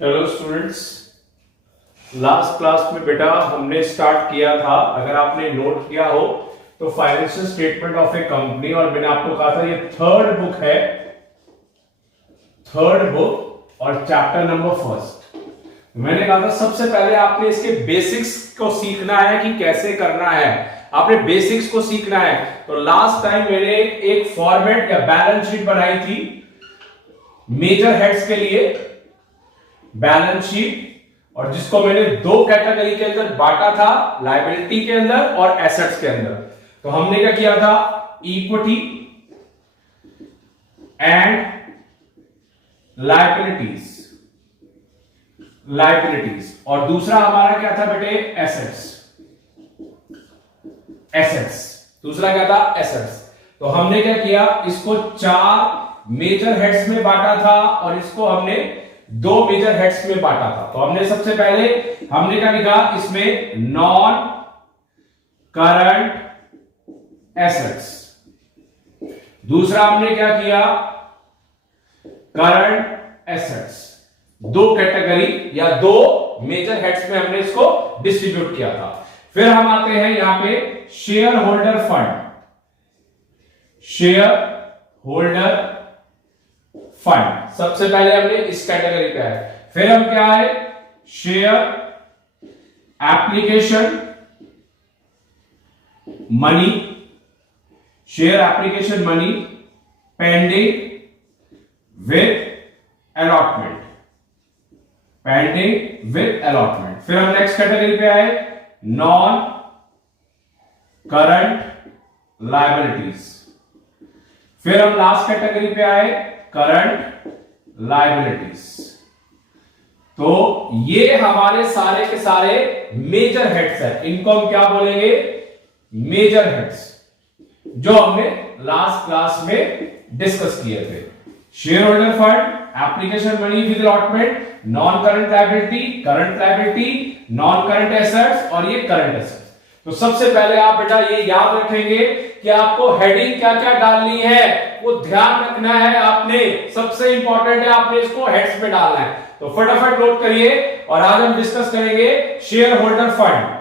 Hello students. Last class में बेटा हमने स्टार्ट किया था, अगर आपने नोट किया हो तो financial statement of A company, और मैंने आपको कहा था ये थर्ड बुक है, थर्ड बुक और चैप्टर नंबर फर्स्ट। मैंने कहा था सबसे पहले आपने इसके बेसिक्स को सीखना है कि कैसे करना है, आपने बेसिक्स को सीखना है। तो लास्ट टाइम मैंने एक फॉर्मेट या बैलेंस शीट बनाई थी मेजर हेड्स के लिए, बैलेंस शीट, और जिसको मैंने दो कैटेगरी के अंदर बांटा था, लायबिलिटी के अंदर और एसेट्स के अंदर। तो हमने क्या किया था, इक्विटी एंड लायबिलिटीज, लायबिलिटीज, और दूसरा हमारा क्या था बेटे, एसेट्स, एसेट्स, दूसरा क्या था, एसेट्स। तो हमने क्या किया, इसको चार मेजर हेड्स में बांटा था और इसको हमने दो मेजर हेड्स में बांटा था। तो हमने सबसे पहले हमने क्या लिखा इसमें, नॉन करंट एसेट्स। दूसरा हमने क्या किया, करंट एसेट्स। दो कैटेगरी या दो मेजर हेड्स में हमने इसको डिस्ट्रीब्यूट किया था। फिर हम आते हैं यहां पे share holder fund, share holder fund सबसे पहले हमने इस कैटेगरी पे है। फिर हम क्या है, share application money, share application money pending with allotment, pending with allotment. फिर हम नेक्स्ट कैटेगरी पे आए, नॉन करंट लायबिलिटीज। फिर हम लास्ट कैटेगरी पे आए, करंट लायबिलिटीज। तो ये हमारे सारे के सारे मेजर हेड्स है, इनको हम क्या बोलेंगे, मेजर हेड्स, जो हमने लास्ट क्लास में डिस्कस किए थे। Share holder fund, application money with allotment, non current liability, current liability, non current assets और ये करंट एसेट्स। तो सबसे पहले आप बेटा ये याद रखेंगे कि आपको हेडिंग क्या क्या डालनी है, वो ध्यान रखना है आपने, सबसे इंपॉर्टेंट है, आपने इसको हेड्स में डालना है। तो फटाफट नोट करिए और आज हम डिस्कस करेंगे शेयर होल्डर फंड।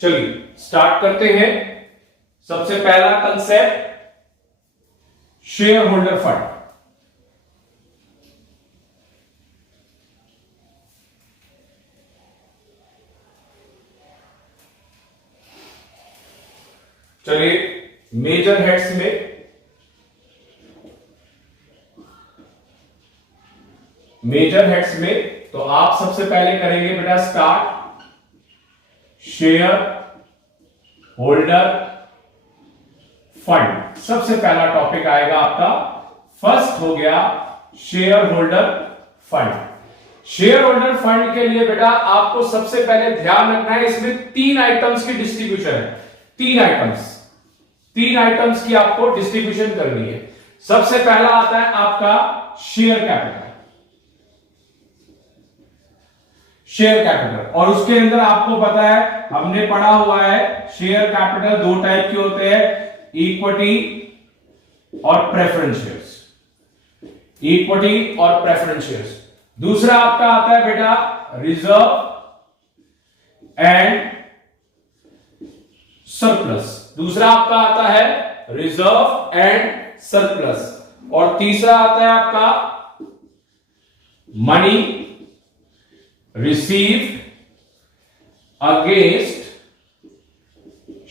चलिए स्टार्ट करते हैं। सबसे पहला कंसेप्ट, शेयर होल्डर फंड। चलिए मेजर हेड्स में, मेजर हेड्स में तो आप सबसे पहले करेंगे बेटा स्टार्ट, शेयर होल्डर फंड। सबसे पहला टॉपिक आएगा आपका, फर्स्ट हो गया share holder fund. Share holder fund के लिए बेटा आपको सबसे पहले ध्यान रखना है, इसमें तीन आइटम्स की डिस्ट्रीब्यूशन है, तीन आइटम्स की आपको डिस्ट्रीब्यूशन करनी है। सबसे पहला आता है आपका शेयर कैपिटल, शेयर कैपिटल, और उसके अंदर आपको पता है, हमने पढ़ा हुआ है, शेयर कैपिटल दो टाइप के होते हैं, इक्विटी और प्रेफरेंस शेयर्स, इक्विटी और प्रेफरेंस शेयर्स। दूसरा आपका आता है बेटा रिजर्व एंड सरप्लस, दूसरा आपका आता है रिजर्व एंड सरप्लस, और तीसरा आता है आपका money received against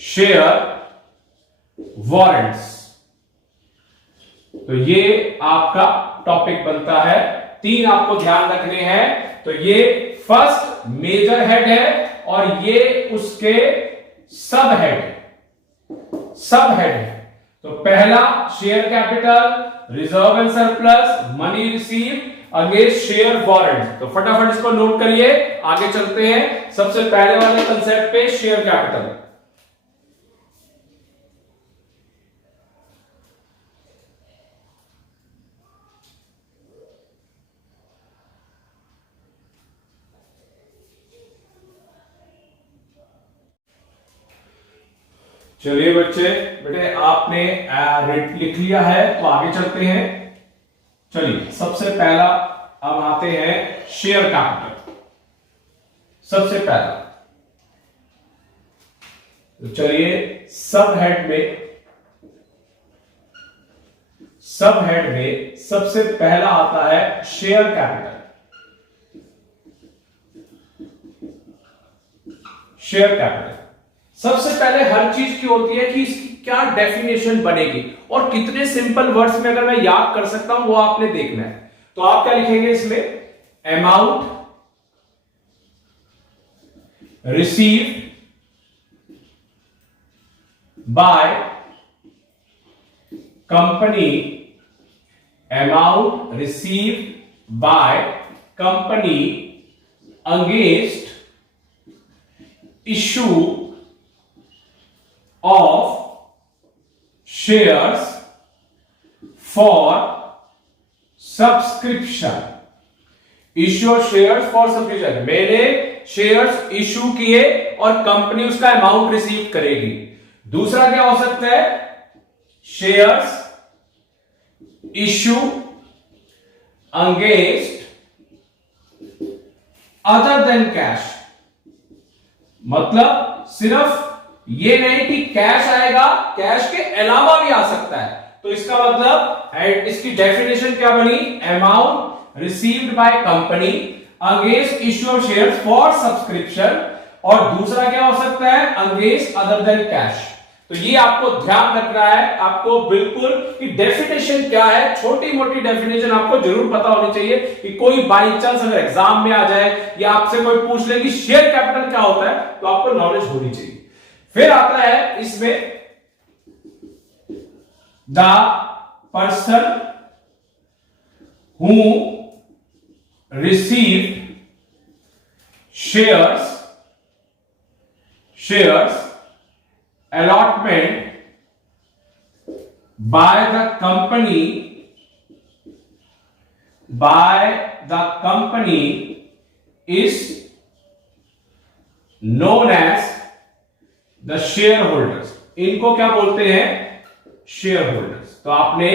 share warrants. तो ये आपका टॉपिक बनता है, तीन आपको ध्यान रखने हैं। तो ये फर्स्ट मेजर हेड है और ये उसके सब हेड है। तो पहला share capital, reserve and surplus, money received against share warrant. तो फटाफट इसको नोट करिए, आगे चलते हैं सबसे पहले वाले कंसेप्ट पे, शेयर कैपिटल। चलिए बच्चे, बेटे आपने लिख लिया है तो आगे चलते हैं। चलिए सबसे पहला अब आते हैं शेयर कैपिटल। सबसे पहला तो चलिए सब हेड में सबसे पहला आता है शेयर कैपिटल। शेयर कैपिटल सबसे पहले हर चीज की होती है कि इसकी क्या डेफिनेशन बनेगी और कितने सिंपल वर्ड्स में अगर मैं याद कर सकता हूं वो आपने देखना है। तो आप क्या लिखेंगे इसमें, amount received by company, amount received by company against issue of shares for subscription। issue of shares for subscription, मैंने शेयर्स इशू किए और कंपनी उसका अमाउंट रिसीव करेगी। दूसरा क्या हो सकता है, shares issue against other than cash, मतलब सिर्फ ये नहीं कि कैश आएगा, कैश के अलावा भी आ सकता है। तो इसका मतलब इसकी डेफिनेशन क्या बनी, amount received by company against issue of shares for subscription, और दूसरा क्या हो सकता है, अगेंस्ट अदर देन कैश। तो ये आपको ध्यान रखना है, आपको बिल्कुल कि डेफिनेशन क्या है, छोटी मोटी डेफिनेशन आपको जरूर पता होनी चाहिए कि कोई बाई चांस अगर एग्जाम में आ जाए या आपसे कोई पूछ ले कि शेयर कैपिटल क्या होता है तो आपको नॉलेज होनी चाहिए। फिर आता है इसमें the person who received shares allotment by the company is known as the shareholders। इनको क्या बोलते हैं, शेयर होल्डर्स। तो आपने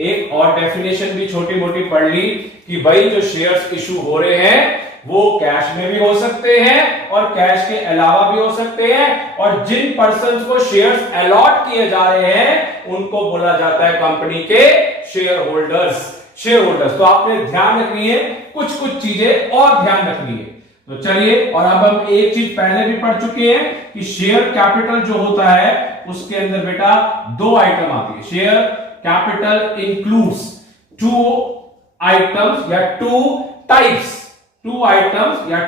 एक और डेफिनेशन भी छोटी मोटी पढ़ ली कि भाई जो शेयर्स इशू हो रहे हैं वो कैश में भी हो सकते हैं और कैश के अलावा भी हो सकते हैं, और जिन पर्संस को शेयर्स अलॉट किए जा रहे हैं उनको बोला जाता है कंपनी के शेयर होल्डर्स। तो आपने ध्यान रखनी है, कुछ चीजें और ध्यान रखनी है। तो चलिए, और अब हम एक चीज पहले भी पढ़ चुके हैं कि शेयर कैपिटल जो होता है उसके अंदर बेटा दो आइटम आती है। Share capital includes two items या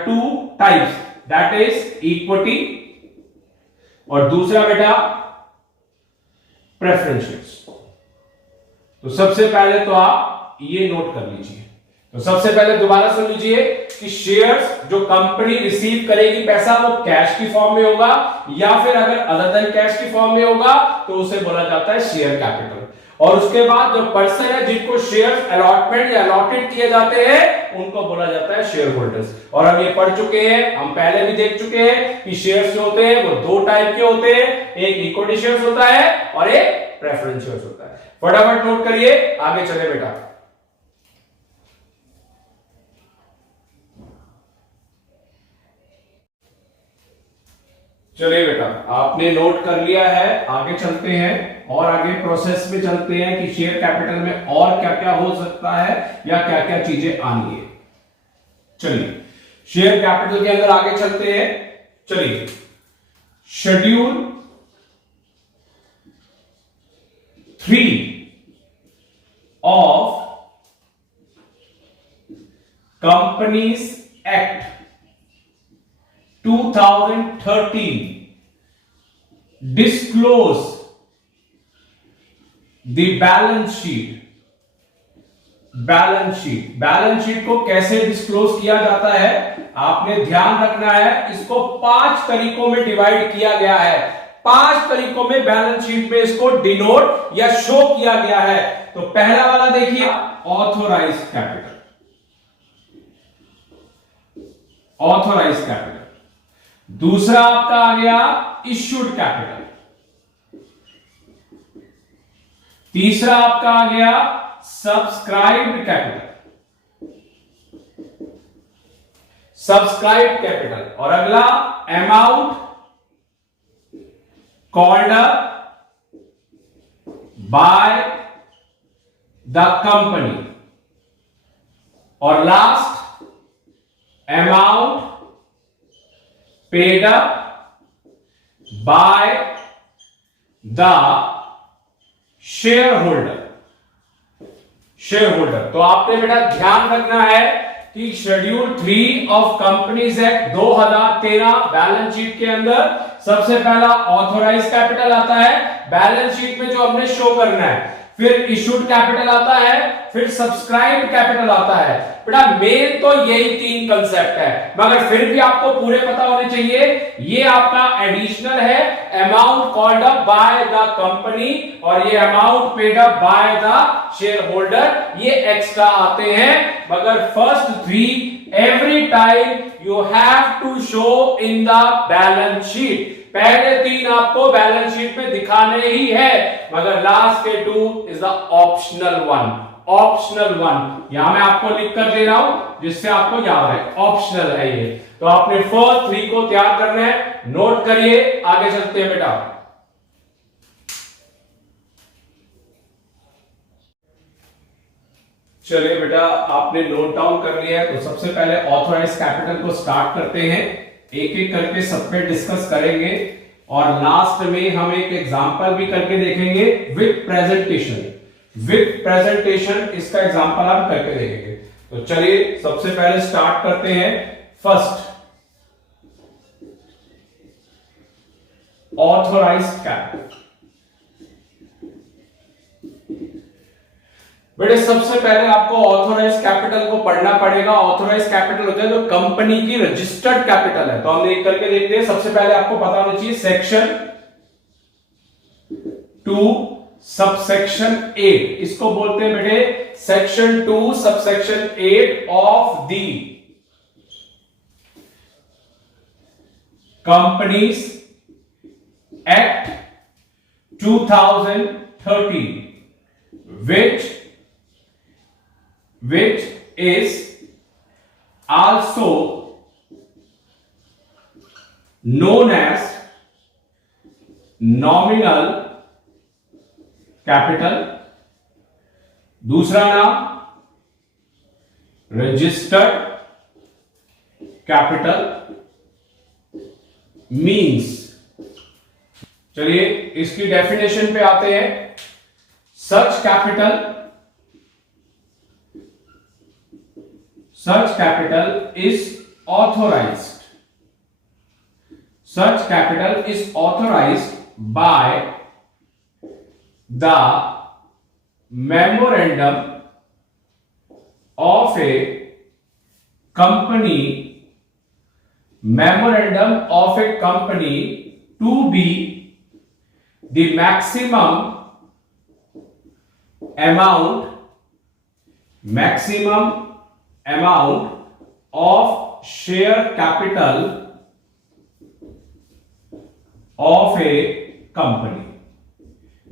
two types, that is equity, और दूसरा बेटा प्रेफरेंस शेयर्स। तो सबसे पहले तो आप ये नोट कर लीजिए। तो सबसे पहले दोबारा सुन लीजिए कि शेयर्स जो कंपनी रिसीव करेगी पैसा वो कैश की फॉर्म में होगा, या फिर अगर अदर देन कैश की फॉर्म में होगा तो उसे बोला जाता है शेयर कैपिटल। और उसके बाद जो पर्सन है जिनको शेयर्स अलॉटमेंट या अलॉटेड किए जाते हैं उनको बोला जाता है शेयर होल्डर्स। और हम ये पढ़ चुके हैं, हम पहले भी देख चुके हैं कि शेयर्स जो होते हैं वो दो टाइप के होते हैं, एक इक्विटी शेयर्स होता है और एक प्रेफरेंस शेयर्स होता है। फटाफट नोट करिए, आगे चले बेटा। चलिए बेटा, आपने नोट कर लिया है, आगे चलते हैं और आगे प्रोसेस में चलते हैं कि शेयर कैपिटल में और क्या क्या हो सकता है या क्या क्या चीजें आनी है। चलिए शेयर कैपिटल के अंदर आगे चलते हैं। चलिए, schedule 3 of companies act 2013 disclose the balance sheet। Balance sheet को कैसे डिस्क्लोज किया जाता है आपने ध्यान रखना है। इसको 5 तरीकों में डिवाइड किया गया है। 5 तरीकों में बैलेंस शीट में इसको डिनोट या शो किया गया है। तो पहला वाला देखिए, ऑथोराइज्ड कैपिटल। दूसरा आपका आ गया इश्यूड कैपिटल। तीसरा आपका आ गया सब्सक्राइब्ड कैपिटल, सब्सक्राइब्ड कैपिटल। और अगला amount called by the company. और last amount paid up by the shareholder, shareholder. तो आपने बेटा ध्यान रखना है कि schedule 3 of companies act 2013 balance sheet के अंदर सबसे पहला ऑथोराइज कैपिटल आता है, बैलेंस शीट में जो हमने शो करना है, फिर इशूड कैपिटल आता है, फिर सब्सक्राइब्ड कैपिटल आता है। बेटा मेन तो यही तीन कंसेप्ट है, मगर फिर भी आपको पूरे पता होने चाहिए। ये आपका एडिशनल है, amount called up by the company, और ये amount paid up by the shareholder, ये एक्स्ट्रा आते हैं। मगर first three every time you have to show in the balance sheet. पहले तीन आपको बैलेंस शीट में दिखाने ही है, मगर लास्ट के two is the optional one, optional one. यहां मैं आपको लिख कर दे रहा हूं जिससे आपको याद है, ऑप्शनल है ये। तो आपने फर्स्ट थ्री को तैयार करना है, नोट करिए, आगे चलते हैं बेटा। चलिए बेटा आपने नोट डाउन कर लिया है, तो सबसे पहले ऑथोराइज कैपिटल को स्टार्ट करते हैं, एक एक करके सब पे डिस्कस करेंगे, और लास्ट में हम एक एग्जांपल भी करके देखेंगे विद प्रेजेंटेशन। विद प्रेजेंटेशन इसका एग्जांपल हम करके देखेंगे। तो चलिए सबसे पहले स्टार्ट करते हैं। First authorise capital. बेटे सबसे पहले आपको ऑथोराइज कैपिटल को पढ़ना पड़ेगा। ऑथोराइज कैपिटल होता है जो कंपनी की रजिस्टर्ड कैपिटल है। तो हम एक करके देखते हैं। सबसे पहले आपको पता होना चाहिए सेक्शन 2 सबसेक्शन 8, इसको बोलते हैं बेटे section 2 subsection 8 of the companies act 2013, which is also known as nominal capital। दूसरा नाम registered capital means। चलिए इसकी डेफिनेशन पे आते हैं। such capital is authorized, such capital is authorized by the memorandum of a company, memorandum of a company to be the maximum amount of share capital of a company,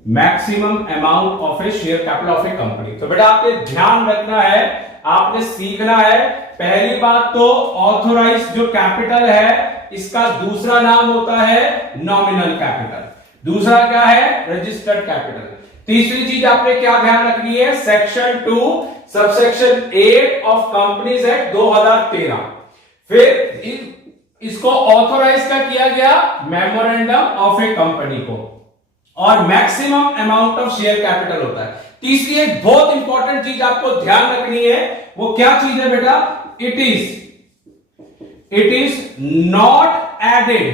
maximum amount of A share capital of A company. तो बेटा आपने ध्यान रखना है, आपने सीखना है। पहली बात तो ऑथोराइज जो कैपिटल है इसका दूसरा नाम होता है नॉमिनल कैपिटल, दूसरा क्या है रजिस्टर्ड कैपिटल। तीसरी चीज आपने क्या ध्यान रखनी है, section 2 subsection 8 of companies act 2013। फिर इसको ऑथोराइज का किया गया मेमोरेंडम ऑफ ए कंपनी को, और maximum amount of share capital होता है। तीसरी एक बहुत इंपॉर्टेंट चीज आपको ध्यान रखनी है, वो क्या चीज है बेटा, it is not added,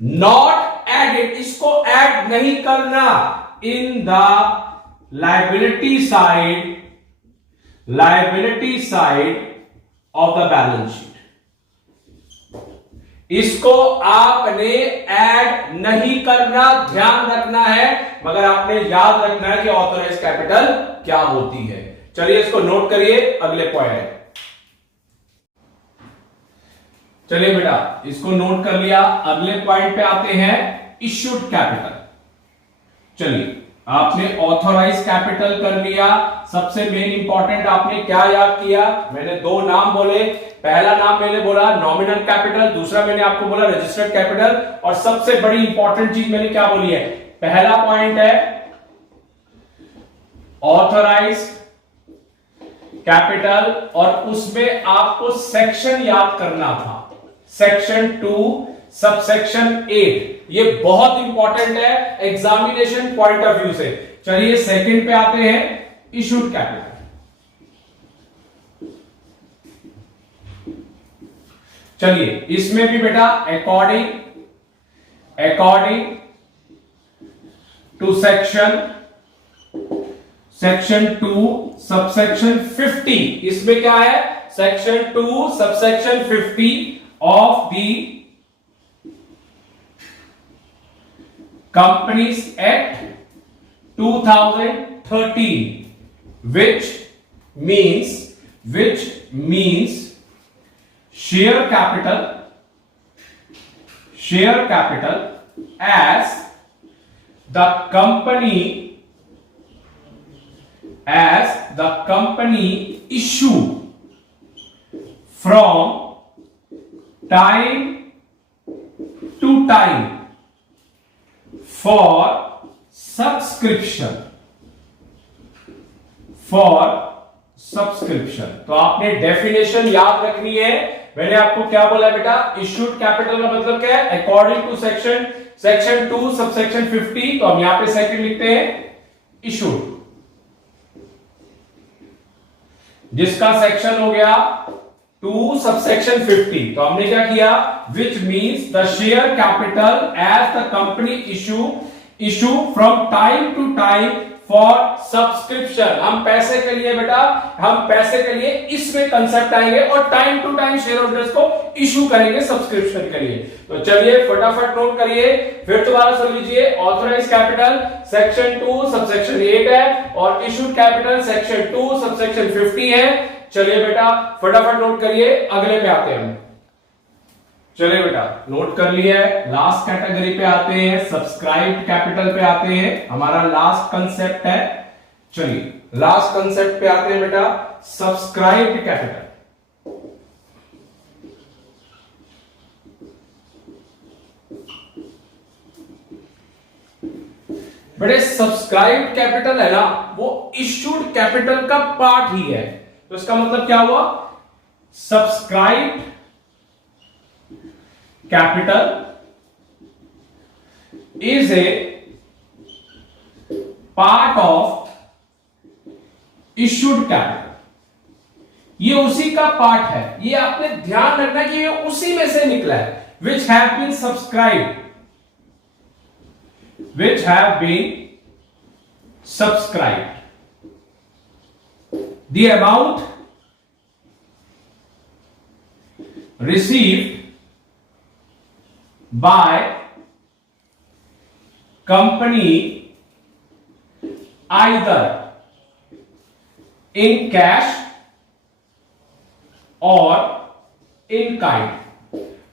not added, इसको ऐड नहीं करना in the liability side of the balance sheet. इसको आपने ऐड नहीं करना, ध्यान रखना है, मगर आपने याद रखना है कि ऑथोराइज कैपिटल क्या होती है। चलिए इसको नोट करिए, अगले पॉइंट। चलिए बेटा इसको नोट कर लिया, अगले पॉइंट पे आते हैं इश्यूड कैपिटल। चलिए आपने ऑथोराइज कैपिटल कर लिया। सबसे मेन इंपॉर्टेंट आपने क्या याद किया, मैंने दो नाम बोले। पहला नाम मैंने बोला नॉमिनल कैपिटल, दूसरा मैंने आपको बोला रजिस्टर्ड कैपिटल। और सबसे बड़ी इंपॉर्टेंट चीज मैंने क्या बोली है, पहला पॉइंट है ऑथोराइज कैपिटल, और उसमें आपको सेक्शन याद करना था, सेक्शन 2 सबसेक्शन 8। ये बहुत इंपॉर्टेंट है एग्जामिनेशन पॉइंट ऑफ व्यू से। चलिए सेकंड पे आते हैं, इशूड कैपिटल। चलिए इसमें भी बेटा अकॉर्डिंग टू सेक्शन 2 सबसेक्शन 50, इसमें क्या है, section 2 subsection 50 of the Companies Act 2013, which means share capital as the company issue from time to time for subscription। तो आपने डेफिनेशन याद रखनी है। मैंने आपको क्या बोला बेटा, इश्यूड कैपिटल का मतलब क्या है, अकॉर्डिंग टू सेक्शन 2 सबसेक्शन 50। तो हम यहां पे सेकंड लिखते हैं इश्यूड, जिसका सेक्शन हो गया 2 सबसेक्शन 50। तो हमने क्या किया, which means the share capital as the company issue from time to time for subscription। हम पैसे के लिए बेटा, इसमें कंसेप्ट आएंगे और time to time shareholders को इशू करेंगे सब्सक्रिप्शन के लिए। तो चलिए फटाफट नोट करिए, फिर दोबारा सुन लीजिए। ऑथराइज कैपिटल सेक्शन 2 सबसेक्शन 8 है और इशूड कैपिटल सेक्शन 2 सबसेक्शन 50 है। चलिए बेटा फटाफट नोट करिए, अगले पे आते हैं। चलिए बेटा नोट कर लिया है, लास्ट कैटेगरी पे आते हैं, सब्सक्राइब्ड कैपिटल पे आते हैं, हमारा लास्ट कंसेप्ट है। चलिए लास्ट कंसेप्ट पे आते हैं बेटा, सब्सक्राइब्ड कैपिटल। बेटे सब्सक्राइब्ड कैपिटल है ना, वो इश्यूड कैपिटल का पार्ट ही है। तो इसका मतलब क्या हुआ, subscribed capital is a part of issued capital। ये उसी का पार्ट है, ये आपने ध्यान रखना कि ये उसी में से निकला है। which have been subscribed the amount received by company either in cash or in kind।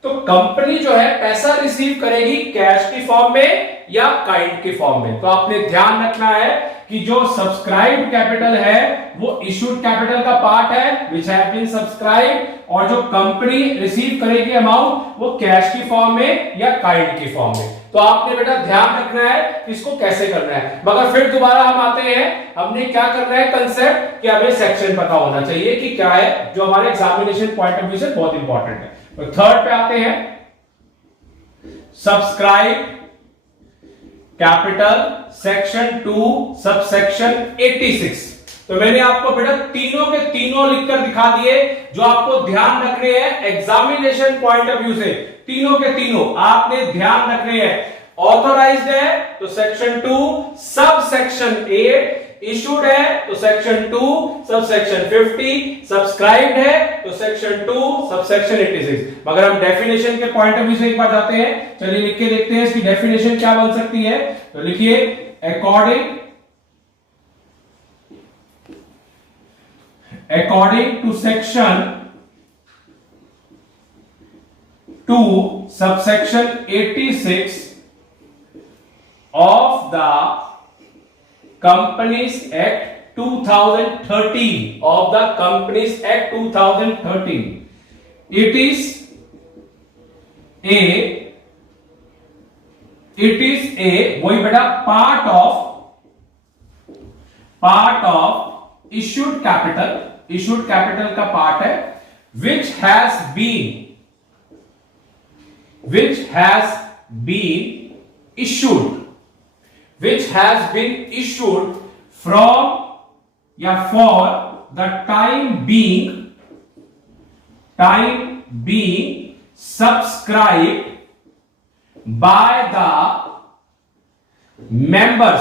तो कंपनी जो है पैसा रिसीव करेगी कैश की फॉर्म में या काइंड की फॉर्म में। तो आपने ध्यान रखना है कि जो सब्सक्राइब्ड कैपिटल है वो इशूड कैपिटल का पार्ट है, which have been subscribed, और जो कंपनी रिसीव करेगी अमाउंट वो कैश की फॉर्म में या काइंड की फॉर्म में। तो आपने बेटा ध्यान रखना है कि इसको कैसे करना है। मगर फिर दोबारा हम आते हैं, हमने क्या करना है कंसेप्ट, कि हमें सेक्शन पता होना चाहिए कि क्या है, जो हमारे एग्जामिनेशन पॉइंट ऑफ व्यू से बहुत इंपॉर्टेंट है। तो थर्ड पे आते हैं, सब्सक्राइब कैपिटल सेक्शन 2 सबसेक्शन 86। तो मैंने आपको बेटा तीनों के तीनों लिखकर दिखा दिए, जो आपको ध्यान रखने हैं एग्जामिनेशन पॉइंट ऑफ व्यू से। तीनों के तीनों आपने ध्यान रखने हैं। ऑथोराइज्ड है तो सेक्शन 2 सब सेक्शन 8, इशूड है तो सेक्शन 2 सब सेक्शन 50, सब्सक्राइब्ड है तो सेक्शन 2 सब सेक्शन 86। मगर हम डेफिनेशन के पॉइंट ऑफ व्यू से एक बार जाते हैं, चलिए लिख के देखते हैं इसकी डेफिनेशन क्या बन सकती है। तो लिखिए according to section 2 subsection 86 of the Companies Act 2013, of the Companies Act 2013. It is a वही बेटा part of issued capital का part है, which has been issued from या for the time being subscribed by the members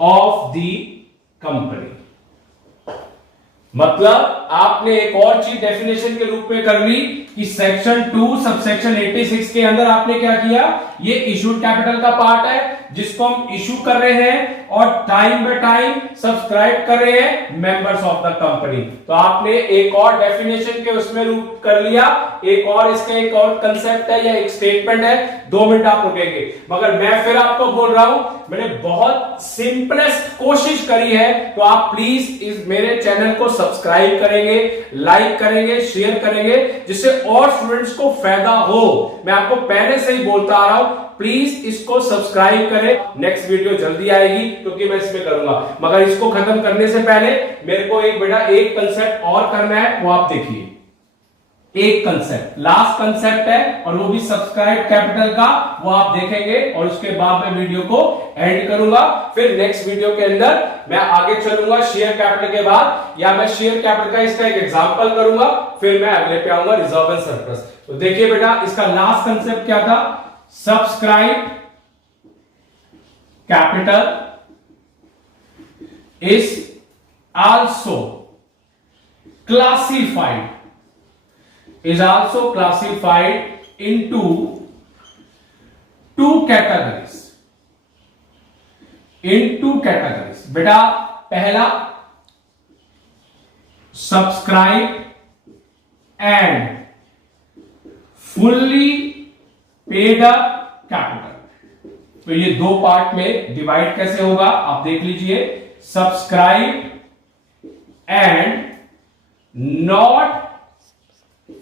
of the company. मतलब आपने एक और चीज डेफिनेशन के रूप में कर ली कि सेक्शन 2 सबसेक्शन 86 के अंदर आपने क्या किया, ये इशूड कैपिटल का पार्ट है जिसको हम इशू कर रहे हैं और टाइम बाय टाइम सब्सक्राइब कर रहे हैं मेंबर्स ऑफ द कंपनी। तो आपने एक और डेफिनेशन के उसमें रूप कर लिया, एक और इसका एक और कंसेप्ट है या एक स्टेटमेंट है। 2 मिनट आप रुकेंगे, मगर मैं फिर आपको बोल रहा हूं, मैंने बहुत सिंपलेस्ट कोशिश करी है, तो आप प्लीज इस मेरे चैनल को सब्सक्राइब करेंगे, लाइक करेंगे, शेयर करेंगे, जिससे और स्टूडेंट्स को फायदा हो। मैं आपको पहले से ही बोलता आ रहा हूं, प्लीज इसको सब्सक्राइब करें। नेक्स्ट वीडियो जल्दी आएगी क्योंकि मैं इसमें करूंगा, मगर इसको खत्म करने से पहले मेरे को एक कंसेप्ट और करना है, वो आप देखिए। एक कंसेप्ट लास्ट कंसेप्ट है और वो भी सब्सक्राइब कैपिटल का, वो आप देखेंगे और उसके बाद मैं वीडियो को एंड करूंगा। फिर नेक्स्ट वीडियो के अंदर मैं आगे चलूंगा शेयर कैपिटल के बाद, या मैं शेयर कैपिटल का इसका एक एग्जांपल करूंगा, फिर मैं अगले पे आऊंगा रिजर्व एंड सरप्लस। तो देखिए बेटा, इसका लास्ट कंसेप्ट क्या था, subscribe capital is also classified into 2 categories. बेटा, पहला subscribe and fully paid up capital. तो ये 2 पार्ट में डिवाइड कैसे होगा आप देख लीजिए, subscribe and not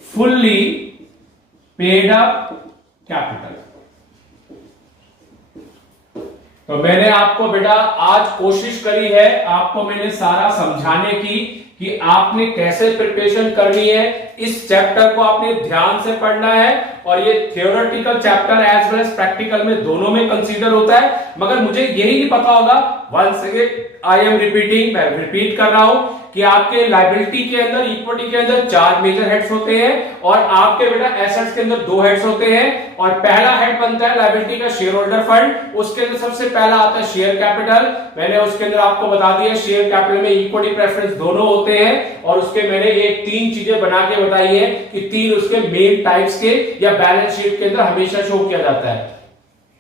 fully paid up capital. तो मैंने आपको बेटा आज कोशिश करी है, आपको मैंने सारा समझाने की कि आपने कैसे प्रिपरेशन करनी है। इस चैप्टर को आपने ध्यान से पढ़ना है और ये theoretical chapter as well as practical में दोनों में कंसीडर होता है। मगर मुझे यही नहीं पता होगा, once again I am repeating, मैं रिपीट कर रहा हूं कि आपके लायबिलिटी के अंदर, इक्विटी के अंदर 4 मेजर हेड्स होते हैं और आपके बेटा एसेट्स के अंदर 2 हेड्स होते हैं। और पहला हेड बनता है लायबिलिटी का शेयर होल्डर फंड, उसके अंदर सबसे पहला आता है शेयर कैपिटल। मैंने उसके अंदर आपको बता दिया शेयर कैपिटल में इक्विटी प्रेफरेंस दोनों होते हैं और उसके मैंने ये 3 चीजें बना के बताई है कि 3 उसके मेन टाइप्स के या बैलेंस शीट के अंदर हमेशा शो किया जाता है।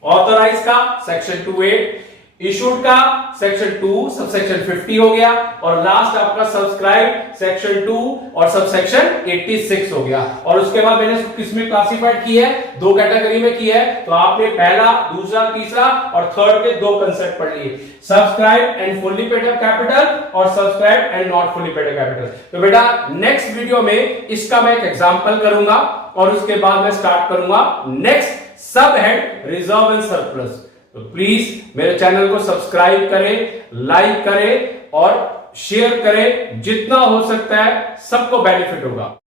ऑथराइज का सेक्शन 28, इशूड का सेक्शन 2 सबसेक्शन 50 हो गया और लास्ट आपका सब्सक्राइब सेक्शन 2 और सबसेक्शन 86 हो गया। और उसके बाद मैंने किसमें क्लासिफाइड की है, 2 कैटेगरी में की है। तो आपने पहला, दूसरा, तीसरा और थर्ड के 2 कंसेप्ट पढ़ लिए, subscribe and fully paid up capital और subscribe and not fully paid up capital. तो बेटा नेक्स्ट वीडियो में इसका मैं एक एग्जांपल करूंगा और उसके बाद मैं स्टार्ट करूंगा नेक्स्ट सब हेड रिजर्व एंड सरप्लस। तो प्लीज मेरे चैनल को सब्सक्राइब करें, लाइक करें और शेयर करें, जितना हो सकता है सबको बेनिफिट होगा।